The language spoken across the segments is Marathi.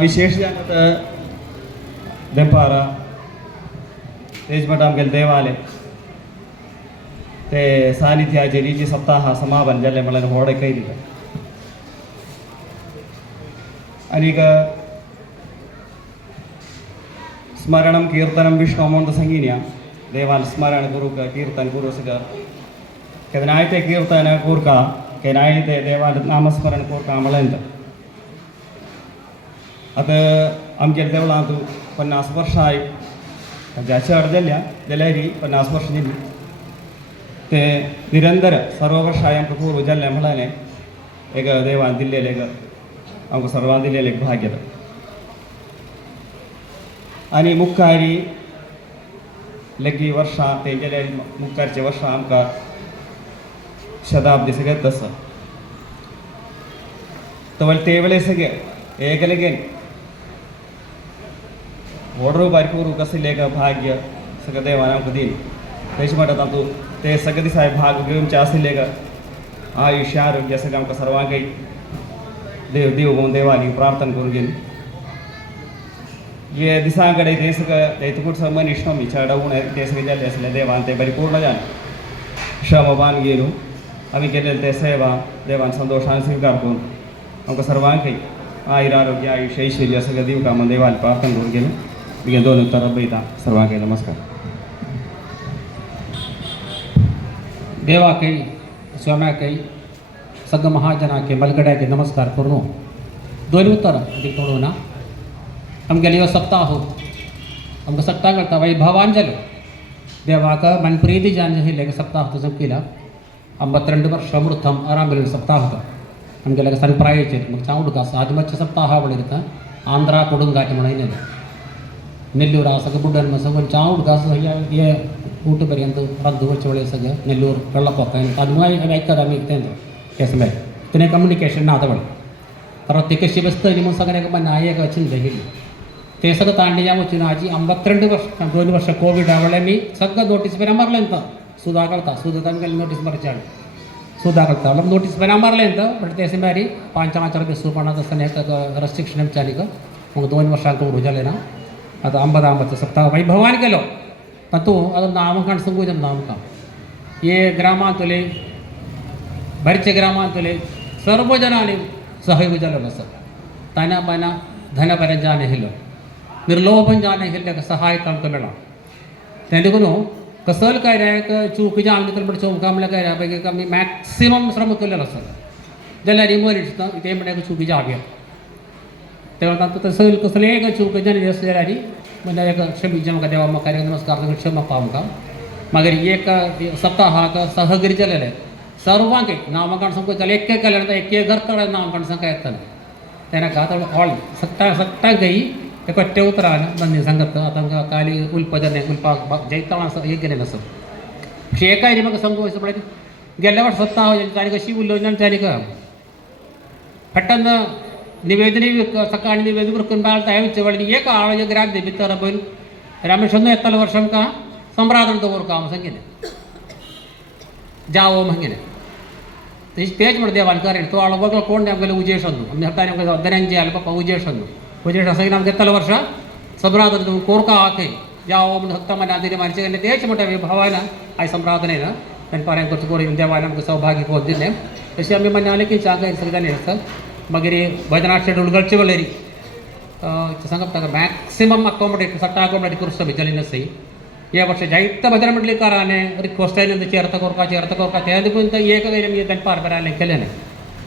विशेष जाणत देंपारा तेजमठ आमगेले देवालय ते सानिध्य जरीची सप्ताह समापन जाल्ले म्हणल्यार व्हड कैरी आनीक स्मरणं कीर्तनं विष्णु अमोंत संगीन्या देवाल स्मरण करूक कीर्तन करूं सगळं केन्ना आयते कीर्तन कोरका केन्ना आयते देवाल नामस्मरण कोरका म्हणल्यार आतां आमच्या देवळांत 50 वर्सां ज्या चड जाल्ल्या जाल्यार 50 वर्सां जाली ते निरंतर सर्व वर्सां आमकां करूं जाल्लें म्हणल्यार एक देवान दिल्लेलें एक आमकां सर्वांक दिल्लेलें एक भाग्य आनी मुखारी लेगी वर्सां ते गेले मुखारचे वर्सां आमकां शताब्दी सगळ्यात तसं तर ते वेळे सगळे एकलेगेन व्हडरो बारीक करूं कसलें एक भाग्य सगळें देवान आमकां दीन तेचे म्हणटा तातूंत ते सगळे दिसा भाग घेवचे आशिल्ले आयुश्य आरोग्य सगळें आमकां सर्वांकय देव देव म्हणून देवानी प्रार्थना करून घेवन हे दिसां कडेन ते सगळें हेतूकूच मनीस न्हू चडवून ते सगळें जाल्ले आसले देवान ते बरी पूर्ण जावन श्रमबान घेवन आमी केलेले ते सेवा देवान संतोशान स्वीकार करून आमकां सर्वांकय आयुर आरोग्य आयुश्य ऐश्वर्य सगळें दिवका म्हणून देवान प्रार्थना करून घेवन तुगे 2 उत्तरां पळयता सर्वांकय नमस्कार देवाकय स्वाम्याकय सगळ्या महाजनाके मलगड्याके नमस्कार करून 2 उत्तरां अधिक थोडो ना आमगेले ह्यो सप्ताह आमकां सप्ताह करता वैभवान जालो देवाक मनप्रीति जान आशिल्ले सप्ताह तुजो केला 52 वर्ष अमृतम आरांभिल्लो सप्ताह होता आमगेले सनप्रायेचेर मग चावडका आदिमाचे सप्ताह पळयता आंध्रा कोडुंगाचे म्हणून नेल्लूर सगळं बुड्डन सगळं चावडका हे ऊट पर्यंत रद्दवरचे वेळे सगळं नेल्लूर कळपोक आदमाय ऐकतात आमी ते समय तिने कम्युनिकेशन ना आता తర్వాత ते कशी बसतली मग सगळ्यांक नायक चिंता केली ते सगळं तांडी वचून आजी 52 वर्ष 2 वर्ष कोविड आवडले मी सगळं नोटीस पेन मारले ಅಂತ सुधा करता सुधा तांगे नोटीस मारचाड सुधा करता मतलब नोटीस पेन मारले ಅಂತ बट ते सिमारी 5 दिवस पण असताना रेस्ट्रिक्शन चालिक मग 2 वर्षांक उरू जाले ना आता 50 सप्ताह वैभवान केलो तातू ಅದು ನಾಮಕರಣ ಸಂಗೂಜ ನಾಮಕ ये ग्रामांतले बरेचशे ग्रामांतले सर्व जनांनी सहयोग जालो असं ताना बायना धनबऱ्या जाण आशिल्लो निर्लोभन जाण आशिल्ले सहाय आमकां मेळ्ळा तें देखून कसल कार्याक चूक जावन भितर चौक आमल्या कार्या पैकी आमी मॅक्सिमम श्रम केलेलो आसा जाल्यार मनीस ते म्हणल्यार चूक जाव्या तेव्हा तसं कसले एक चूक जाली जाल्यार म्हणल्यार एक क्षमी म्हाका देवा म्हाका कार्य नमस्कार क्षमा आमकां मागीर एक सप्ताहाक सहकारी जालेले सर्वांक नामकरण संकोच जालें एक केल्यानंतर एक घर तळ नामकरण संख्या येतालें तेन्ना आता ऑल सट्टाक गई एक ಒಟ್ಟೆ ಉತ್ತರಾನ ಬಂದು ಸಂಗತ ಅತಂಗ ಕಾಲಿ ಉಲ್ಪದನೆ ಉಲ್ಪ ಜೈತಾಳ एक गेलेलं असं अशी एका मग संघ पडे गेल्या वर्ष सप्ताह तारीख अशी उल्लोजन तारीख फट्टन निवेदनी सकाळी निवेदन करून बाळता ह्या वेळी एक आळ ग्राम दे भितर बैल रामेश्वर येताले वर्ष आमकां संभ्रादन दवरका हांव सांगितलें जावो म्हगेलें तेच म्हणटा देवान करेन तो आळो बगलो कोण आमगेले उजेश अन्नू आमी हट्टाने आमकां दर्यांचे आले पापा उजेश अन्नू उजेश आसा आमकां येताले वर्ष संभ्रादन कोरका हाके जावो म्हणून हक्ता माने आदिरी मारचे गेले तेच म्हणटा भावायना आयज संभ्रादन ना आनी पर्यांत करता कोरी देवान आमकां सौभाग्य कोण दिलें तशें आमी मान्य आले की चाक सगळ्यांनी आसता मागीर भजनाट शेड्यूल करचे वेळेर सांगता मॅक्सिमम अकोमोडेट सट्टा अकोमोडेट करूं सभी नसई हे वर्ष जायत भजन मंडळीकारांनी रिक्वेस्ट आयली चेरत कोरका ते देखून एक तांणी पार बरें केलें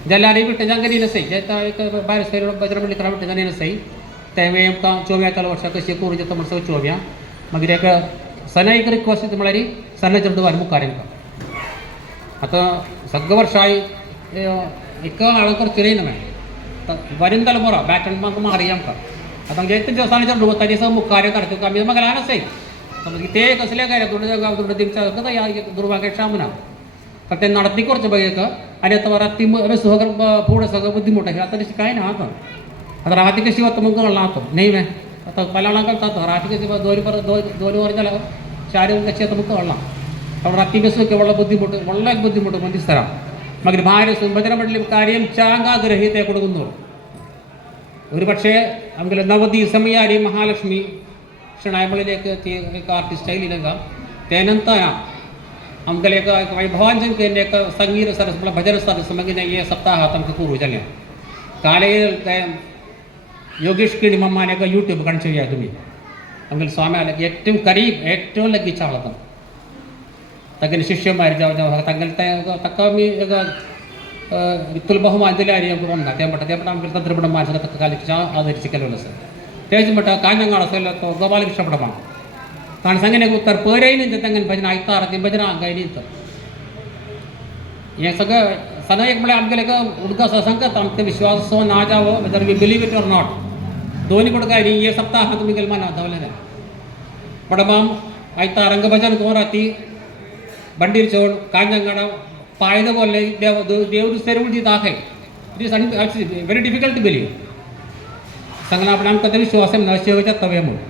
जाल्यार बिट्ट जांगे नसई जेता एक भायर भजन मंडळीकारां बिट्ट जाणी नसई ते वेळी आमकां 24 वर्सां कशी करूं येता म्हणून 24 मागीर एक सना एक रिक्वेस्ट येता म्हळ्यार सनाच्या दुवार मुखार आमकां आतां सगळें वर्सां एक आळो करचें न्ही ना बरें जालें बरो बॅटन म्हाका मारी आमकां आतां जेत दिवसांनी जर वता दिसा मुखार काडटा आमी म्हाका ल्हान आसय ते कसले काय दुर्ड दिवचा दुर्भाग्य शामना तर ते नडती करचें बाय आनी आतां राती सगळं फुडें सगळं बुद्धिमोट आतां तशें कांय ना आतां राती कशी वता मग कळना आतां न्ही मे आतां कल्याणाक कळटा राती कशी 2 वर जाल्यार 4 वर कशी आतां मग कळना पण राती बसून व्हडलो बुद्धिमोट व्हडलो एक बुद्धिमोट म्हण दिसता मागीर भायर वचून भजन मंडळी कार्यम चांगा ग्रही ते कोण ഒരു പക്ഷേ आमगेले नवदी समयारी महालक्ष्मी शणायमळीलेक ती एक आर्टिस्ट आयिल्ली त्या नंतर आमगेले एक वैभवांजन केल्ले एक संगीत सरस म्हणल्यार भजन सरस मागीर हे सप्ताहात आमकां पुरू जालें काले യോഗേഷ് കിണി മമ്മാനെയൊക്കെ യൂട്യൂബ് കണക്ട് ചെയ്യുക തുമ്മി അങ്ങനെ സ്വാമിയാലേക്ക് ഏറ്റവും കരീബ് ഏറ്റവും ലഗ്ഗിച്ച ആളെത്തും തങ്ങനെ ശിഷ്യന്മാർ തങ്ങളുടെ തക്കമി വിത്തുൽ ബഹുമാനത്തിലാരി നമുക്ക് വന്ന തേമ്പട്ട നമുക്ക് തന്ത്രപടം മാനസിക തക്ക കാലിച്ച ആദരിച്ചിക്കല്ലോ സർ തേജുമ്പട്ട കാഞ്ഞങ്ങാട സ്ഥലത്തോ ഗോപാലകൃഷ്ണപടമാണ് കാരണം സംഗനെ ഉത്തർ പേരയിലും തെങ്ങൻ ഭജന അയത്താറത്തി ഭജന കഴിഞ്ഞിತ್ತು ये सगळं सदा एक म्हळ्यार आमगेले उदका ससंगत आमचे विश्वास ना जावो whether we believe it or not दोन्ही कुडकाय न्ही हे सप्ताह तुमी गेल माना धावलेले पडमाम आयता रंगभजन कोराती बंडीर चोड कांजंगड पायद बोलले देव सेरवळ दी दाखय it is very difficult to believe सांगना आपण आमकां ते विश्वास ना शेवच्या तवे म्हणून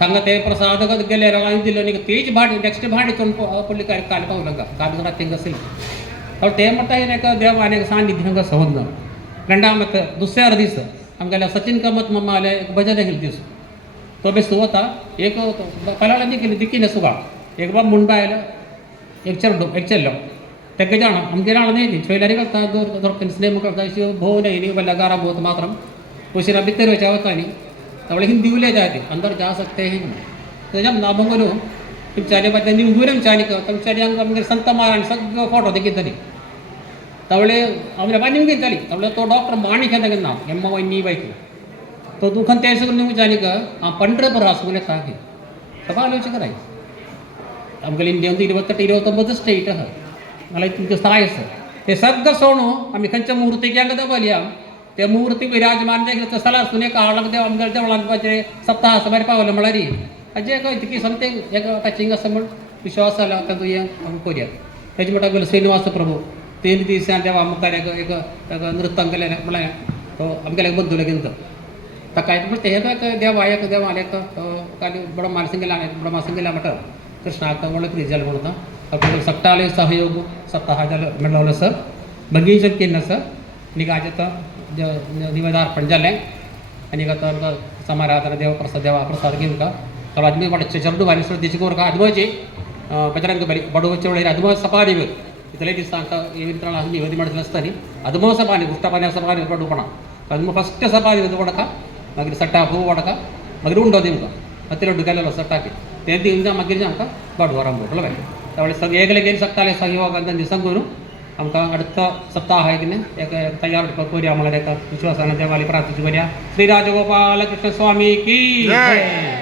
सांगा ते प्रसाद गेले दिलं नी तेच भाडी नेक्स्ट भाडी चोन पडली काय काल पावलं का काल तेंग असेल അപ്പോൾ തേമട്ടായനൊക്കെ ദേവാനൊക്കെ സാന്നിധ്യമൊക്കെ സഹോദര രണ്ടാമത്തെ दुसऱ्या दिवस आमगेल्या सचिन कामत मम्माले भजन घेतले दिवस तो बेस होता एक पलाळांनी केली दिकीने सुगा एक बाब मुंडबायला एक चरडो एक चेल्लो तेगे जाणा आमगे जाणा नाही चोयलारी करता दొరకని స్నేహం करता भोवने नहीं वल्ला गारा बहुत मात्रम उशिरा भितर वेचा होता नी तवळे हिंदी उले जाते अंदर जा सकते हैं तो जब नाबंगलो तुमच्याने बदले निंबूरम चानिक तुमच्याने आमगे संत महाराज सगळं फोटो देखील तवळे आमच्या बाय निमगे तली तवळे तो डॉक्टर माणिक है ना एम्म वन्नी बाईक तो दुखन ते सगळं निमगे जानिक पंढरपूर आसुले सागे सभा आलोचना कराय आमगेले इंडिया 28-29 स्टेट है मला तुमचे सायस ते सगळं सोणू आम्ही खंच्या मूर्ती घ्या दबल्या त्या मूर्ती विराजमान देखील सला सुने काळाक देव आमगेले देवळांत पाहिजे सप्ताह सभार पावलं म्हळ्यार अजे की समथिंग एक टचिंग असं म्हण विश्वास आला का तू आमी करूया तेजे म्हणटा गेलो श्रीनिवास प्रभू 3 दिसां देवा मुखार एक नृत्य केलें म्हळ्यार तो आमगेले बंधू गेलो ताका ते देव एक देव आले काली बडो मानसिंगेला बडो मानसिंगेला म्हणटा कृष्णाक म्हणून फ्रीज जालें म्हणून ताका सप्ताह सहयोग सप्ताह जालो म्हणलो सर बगीचन केन्ना सर निगाजेत निवेदार्पण जालें आनी आतां समाराधना देव प्रसाद घेवन का तो आदमी बडे चरडू वाली श्रद्धेची कोर का अदमोची बजरंग बली बडवचे वेळेर अदमो सपारी इतले दिसांक वितरण निवेदी ಮಾಡಿದ असतानी अदमो सपानी गुष्टपानी सपारी बडूपणा अदमो फस्ट सपारी वडका मागीर सट्टा फू वडका मागीर उंडो दिमका हत्ती लड्डू केलेलो सट्टाकी ते दिवना मागीर आमकां बडू आरंभ बघ त्यावेळी सगळे एकले गेली सकताले सहयोग अंत दिसांक आमकां അടുത്ത सप्ताह एक तयार करूया आम्हाला विश्वासानं देवाली प्रार्थना करूया श्री राजगोपाल कृष्ण स्वामी की जय.